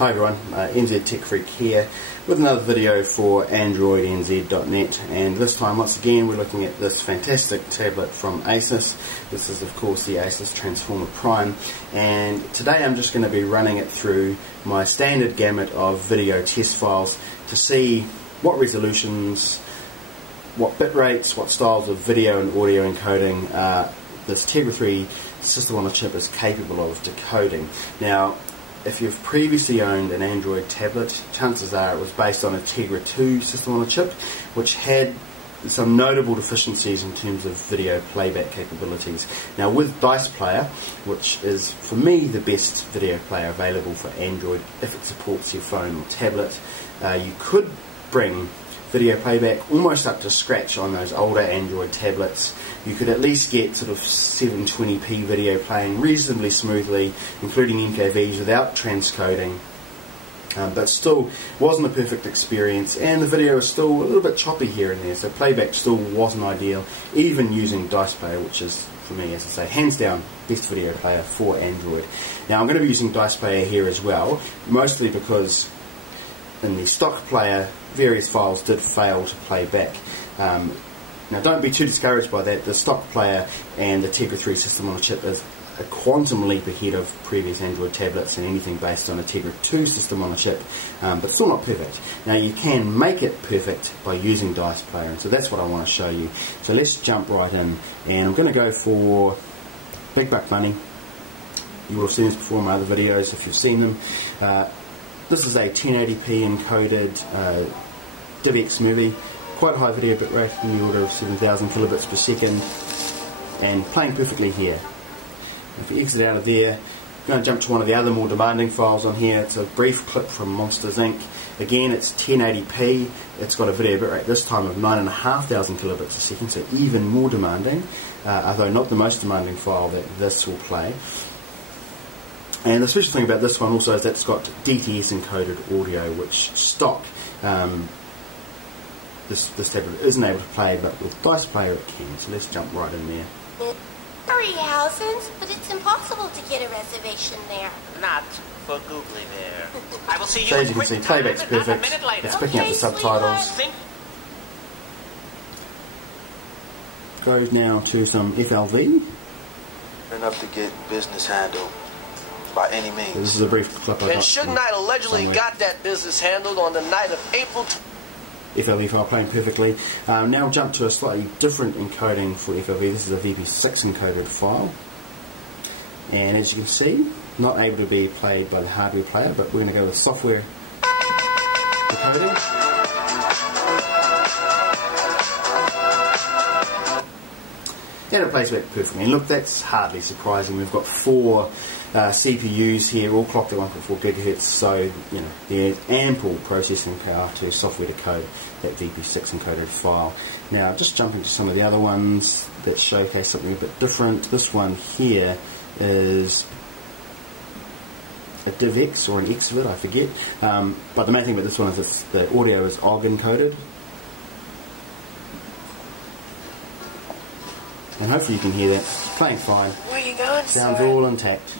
Hi everyone, NZ Tech Freak here with another video for AndroidNZ.net, and this time once again we're looking at this fantastic tablet from ASUS. This is of course the ASUS Transformer Prime, and today I'm just going to be running it through my standard gamut of video test files to see what resolutions, what bit rates, what styles of video and audio encoding this Tegra 3 system on a chip is capable of decoding. Now, if you've previously owned an Android tablet, chances are it was based on a Tegra 2 system on a chip, which had some notable deficiencies in terms of video playback capabilities. Now with Dice Player, which is for me the best video player available for Android if it supports your phone or tablet, you could bring video playback almost up to scratch on those older Android tablets. You could at least get sort of 720p video playing reasonably smoothly, including MKVs without transcoding, but still wasn't a perfect experience, and the video is still a little bit choppy here and there, so playback still wasn't ideal, even using Dice Player, which is, for me, as I say, hands down best video player for Android. Now I'm going to be using Dice Player here as well, mostly because in the stock player various files did fail to play back. Now don't be too discouraged by that. The stock player and the Tegra 3 system on a chip is a quantum leap ahead of previous Android tablets and anything based on a Tegra 2 system on a chip, but still not perfect. Now you can make it perfect by using Dice Player, and so that's what I want to show you. So let's jump right in, and I'm going to go for big buck money. You will have seen this before in my other videos if you've seen them. This is a 1080p encoded DivX movie. Quite a high video bit rate in the order of 7,000 kilobits per second, and playing perfectly here. If we exit out of there, I'm going to jump to one of the other more demanding files on here. It's a brief clip from Monsters Inc. Again, it's 1080p. It's got a video bit rate this time of 9,500 kilobits a second, so even more demanding, although not the most demanding file that this will play. And the special thing about this one also is that it's got DTS encoded audio, which stock this tablet isn't able to play, but with Dice Player it can. So let's jump right in there. Sorry, Housens, but it's impossible to get a reservation there. Not for googly there. I will see you. So as you can see, playback's perfect. It's picking up the subtitles. Goes now to some FLV. Enough to get business handled by any means. So this is a brief clip I got. And Suge Knight allegedly got that business handled on the night of April. FLV file playing perfectly. Now jump to a slightly different encoding for FLV. This is a VP6 encoded file, and as you can see, not able to be played by the hardware player, but we're going to go with software decoding. And it plays back perfectly. And look, that's hardly surprising. We've got 4 CPUs here, all clocked at 1.4 GHz, so you know there's ample processing power to software decode that VP6 encoded file. Now, just jumping to some of the other ones that showcase something a bit different. This one here is a DivX or an XVID, I forget. But the main thing about this one is the audio is OGG encoded. And hopefully you can hear that. It's playing fine. Where you going, Sounds son? all intact.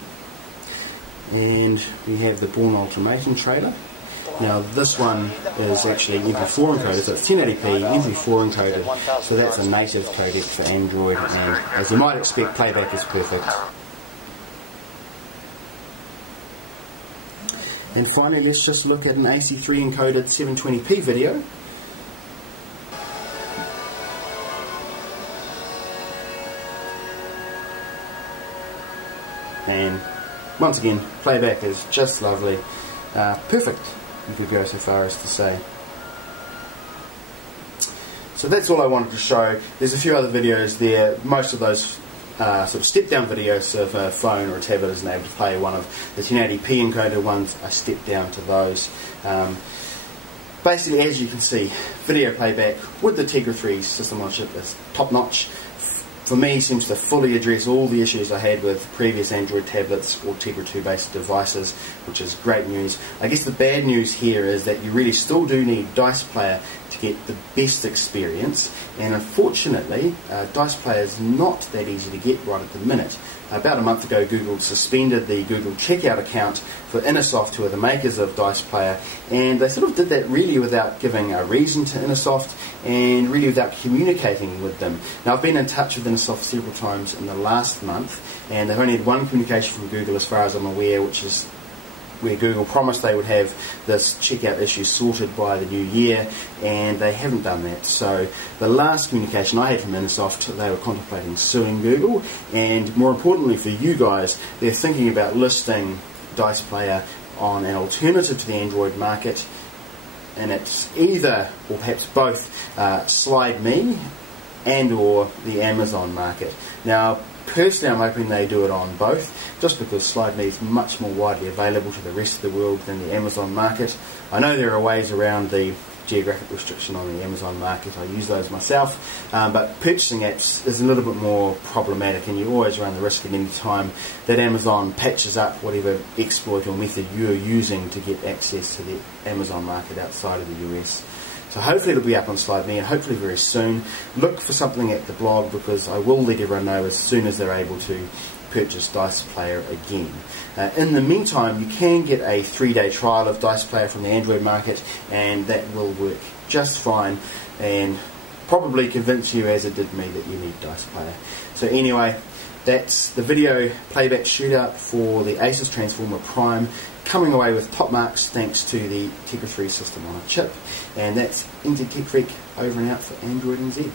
And we have the Born Ultimatum trailer. Now this one is actually MP4 encoded, so it's 1080p, MP4 encoded, so that's a native codec for Android, and as you might expect, playback is perfect. And finally, let's just look at an AC3 encoded 720p video. And once again, playback is just lovely, perfect, you could go so far as to say. So that's all I wanted to show. There's a few other videos there. Most of those sort of step down videos, so if a phone or a tablet isn't able to play one of the 1080p encoded ones, I step down to those. Basically, as you can see, video playback with the Tegra 3 system on chip is top notch. For me, seems to fully address all the issues I had with previous Android tablets or Tegra 2 based devices, which is great news. I guess the bad news here is that you really still do need Dice Player to get the best experience, and unfortunately Dice Player is not that easy to get right at the minute. About a month ago Google suspended the Google Checkout account for Innersoft, who are the makers of Dice Player, and they sort of did that really without giving a reason to Innersoft and really without communicating with them. Now, I've been in touch with Innersoft several times in the last month, and they've only had one communication from Google as far as I'm aware, which is where Google promised they would have this checkout issue sorted by the new year, and they haven't done that. So the last communication I had from Innersoft, they were contemplating suing Google, and more importantly for you guys, they're thinking about listing Dice Player on an alternative to the Android market, and it's either, or perhaps both, Slide Me and or the Amazon market. Now, personally, I'm hoping they do it on both, just because Slide Me is much more widely available to the rest of the world than the Amazon market. I know there are ways around the geographic restriction on the Amazon market. I use those myself, but purchasing apps is a little bit more problematic, and you always run the risk at any time that Amazon patches up whatever exploit or method you're using to get access to the Amazon market outside of the US. So hopefully it'll be up on Slide Me, and hopefully very soon. Look for something at the blog, because I will let everyone know as soon as they're able to purchase Dice Player again. In the meantime, you can get a 3-day trial of Dice Player from the Android market, and that will work just fine and probably convince you, as it did me, that you need Dice Player. So anyway, that's the video playback shootout for the ASUS Transformer Prime, coming away with top marks thanks to the Tegra 3 system on a chip. And that's NZ Tech Freak over and out for Android NZ.